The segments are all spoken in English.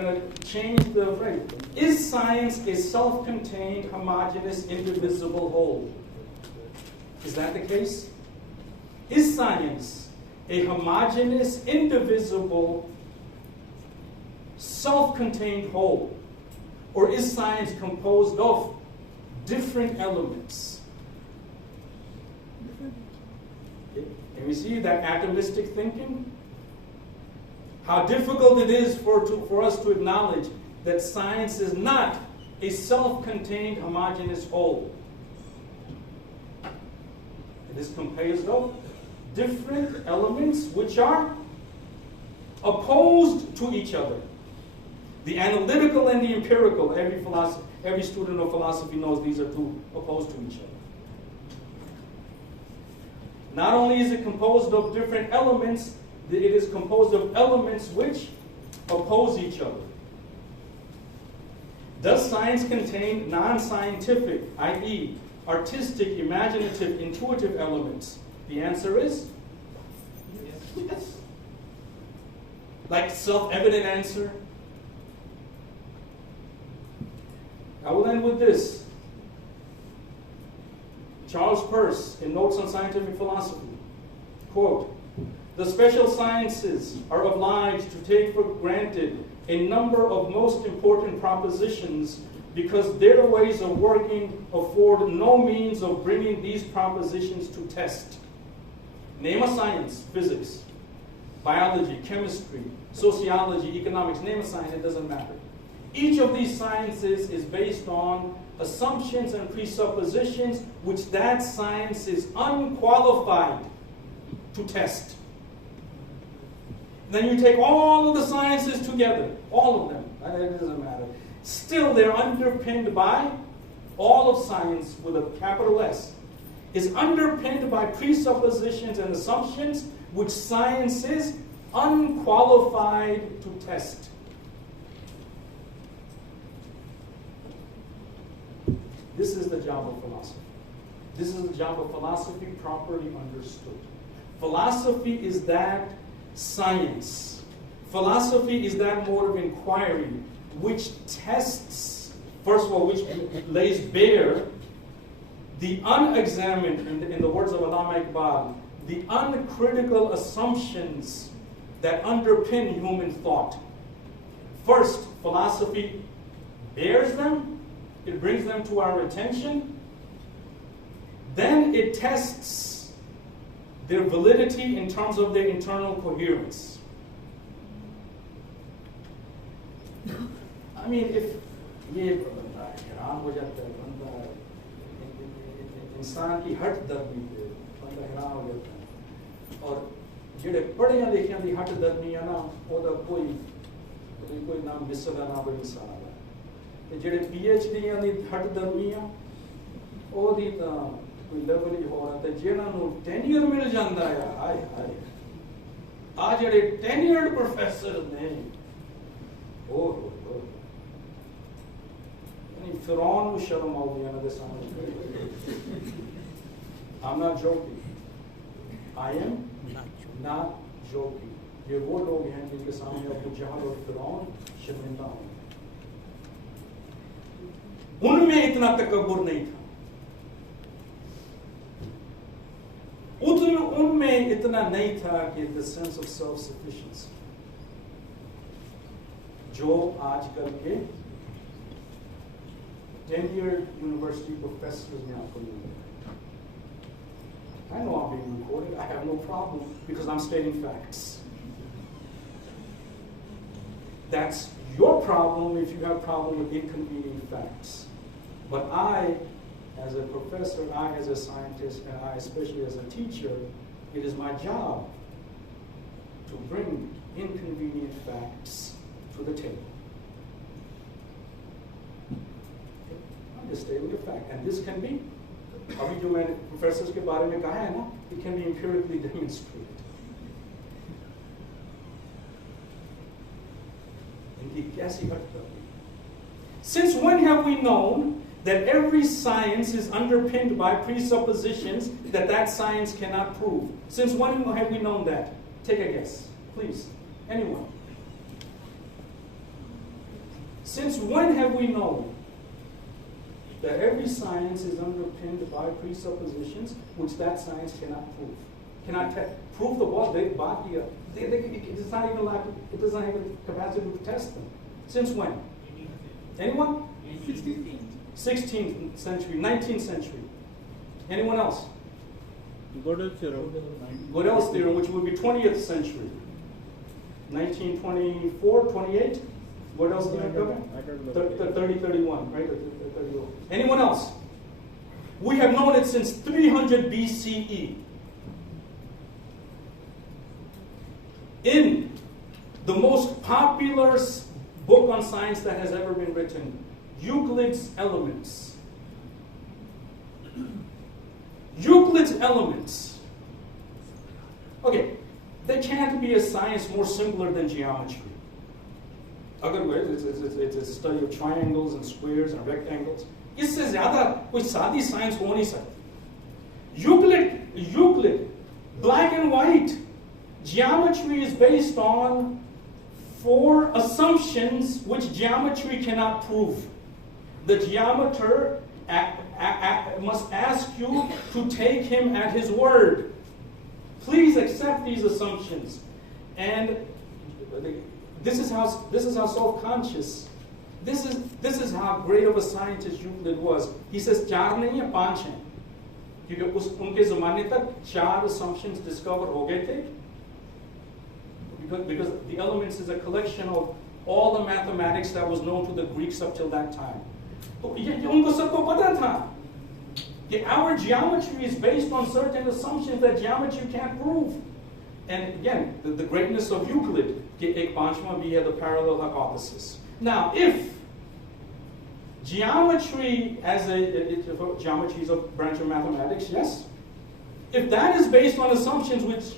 going to change the phrase. Is science a self-contained, homogeneous, indivisible whole? Is that the case? Is science a homogeneous, indivisible, self-contained whole? Or is science composed of different elements? Can we see that atomistic thinking? How difficult it is for us to acknowledge that science is not a self-contained, homogeneous whole. It is composed of different elements which are opposed to each other. The analytical and the empirical, every student of philosophy knows these are two opposed to each other. Not only is it composed of different elements, it is composed of elements which oppose each other. Does science contain non-scientific, i.e., artistic, imaginative, intuitive elements? The answer is yes. Like self-evident answer. I will end with this. Charles Peirce, in Notes on Scientific Philosophy, quote, "The special sciences are obliged to take for granted a number of most important propositions because their ways of working afford no means of bringing these propositions to test." Name a science, physics, biology, chemistry, sociology, economics, name a science, it doesn't matter. Each of these sciences is based on assumptions and presuppositions which that science is unqualified to test. Then you take all of the sciences together, all of them, it doesn't matter. Still, they're underpinned by, all of science with a capital S, is underpinned by presuppositions and assumptions which science is unqualified to test. This is the job of philosophy. This is the job of philosophy properly understood. Philosophy is that science. Philosophy is that mode of inquiry which tests, first of all, which lays bare the unexamined, in the words of Allama Iqbal, the uncritical assumptions that underpin human thought. First, philosophy bears them. It brings them to our attention. Then it tests their validity in terms of their internal coherence. I mean, if ये हैरान हो जाता है बंदा, इंसान की हट दर्मी पे बंदा हैरान हो जाता है। और जेड़े पढ़िया लिखिया दी हट दर्मी है ना, ओदा कोई नाम मिस्र का नाम कोई इंसान है। ਜਿਹੜੇ PhDਆਂ ਦੀ ਹੱਟ ਦਰਮੀ ਆ ਉਹਦੀ ਤਾਂ ਕੋਈ ਲੈਵਲ ਹੀ ਹੋਰ ਆ ਤੇ ਜਿਹਨਾਂ ਨੂੰ ਟੈਨਿਅਰ ਮਿਲ ਜਾਂਦਾ ਆ ਹਾਏ ਹਾਏ ਆ ਜਿਹੜੇ ਟੈਨਿਅਰਡ ਪ੍ਰੋਫੈਸਰ ਨੇ ਉਹ ਯਾਨੀ ਫਿਰੌਨ ਨੂੰ ਸ਼ਰਮ ਆਉਂਦੀ ਇਹਨਾਂ ਦੇ ਸਾਹਮਣੇ। I'm not joking. I am not joking. ये वो लोग हैं जिनके सामने अबू जहल और फिरौन शर्मिंदा होंगे। उनमें इतना तकब्बुर नहीं था, उनमें इतना नहीं था कि the sense of self-sufficiency जो आजकल के tenured university professors में आपको मिलेंगे। I know I'm being recorded. I have no problem because I'm stating facts. That's your problem if you have a problem with inconvenient facts. But I, as a professor, I as a scientist, and I especially as a teacher, it is my job to bring inconvenient facts to the table. I'm just stating a fact. And this can be, अभी जो मैंने professors के बारे में कहा है ना, it can be empirically demonstrated. इनकी कैसी हट करती? Since when have we known that every science is underpinned by presuppositions that science cannot prove? Since when have we known that? Take a guess, please. Anyone? Since when have we known that every science is underpinned by presuppositions which that science cannot prove? Cannot prove the what? It does not even like, it doesn't have the capacity to test them. Since when? Anyone? 16th century, 19th century. Anyone else? Gödel's theorem. Gödel's theorem, which would be 20th century. 1924, 28? Gödel's theorem? I don't know. 30, 31, right? 31. Anyone else? We have known it since 300 BCE. In the most popular book on science that has ever been written, Euclid's Elements. Euclid's Elements. Okay, there can't be a science more simpler than geometry. It's a study of triangles and squares and rectangles. इससे ज़्यादा कोई सादी science हो नहीं सकती. Euclid, black and white. Geometry is based on 4 assumptions which geometry cannot prove. The geometer must ask you to take him at his word. Please accept these assumptions. And this is how self-conscious. This is how great of a scientist Euclid was. He says 4 नहीं है 5 हैं. क्योंकि उनके ज़माने तक 4 assumptions discover हो गए थे. Because the Elements is a collection of all the mathematics that was known to the Greeks up till that time. तो ये उनको सबको पता था कि our geometry is based on certain assumptions that geometry can't prove. And again, the greatness of Euclid, कि एक पांचवा भी है, the parallel hypothesis. Now, if geometry geometry is a branch of mathematics, yes. If that is based on assumptions which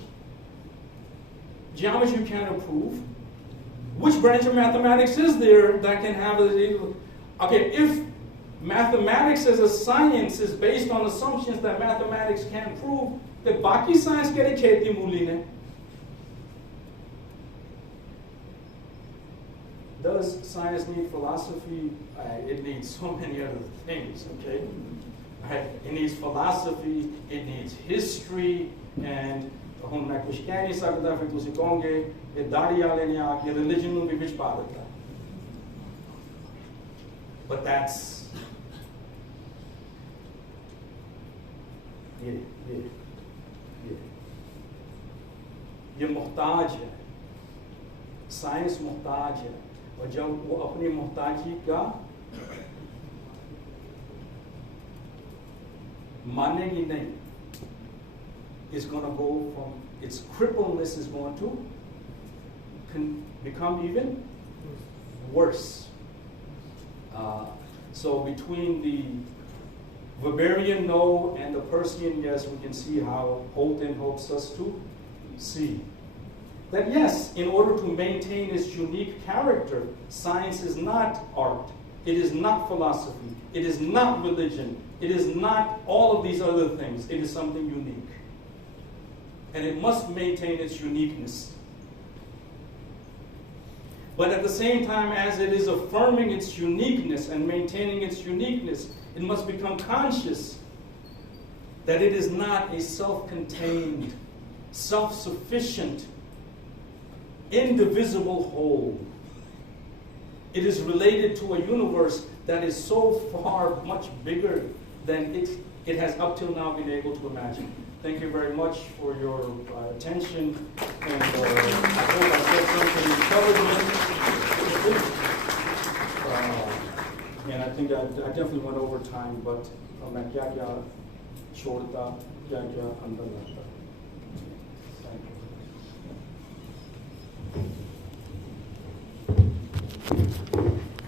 geometry can't prove, which branch of mathematics is there that can have okay, if mathematics as a science is based on assumptions that mathematics can't prove, then बाकी science केरे खेती मूली ने? Does science need philosophy? It needs so many other things, okay? It needs philosophy, it needs history, and ਹੁਣ मैं कुछ कह नहीं सकता, फिर तुसी कहोगे ये दाढ़ी वाले ने आके religion ਨੂੰ ਵੀ ਵਿੱਚ ਪਾ ਦਿੱਤਾ. But that's ये मोहताज है, साइंस मोहताज है, और जब वो अपनी मोहताजी का मानेगी नहीं, is going to go from its crippleness is going to become even worse. So between the Weberian no and the Persian yes, we can see how Holton hopes us to see that yes, in order to maintain its unique character, science is not art, it is not philosophy, it is not religion, it is not all of these other things, it is something unique. And it must maintain its uniqueness. But at the same time, as it is affirming its uniqueness and maintaining its uniqueness, it must become conscious that it is not a self-contained, self-sufficient, indivisible whole. It is related to a universe that is so far much bigger than it has up till now been able to imagine. Thank you very much for your attention, and I hope I said something intelligent. And I think I definitely went over time, but मैं क्या छोड़ता, क्या अंदर लाता.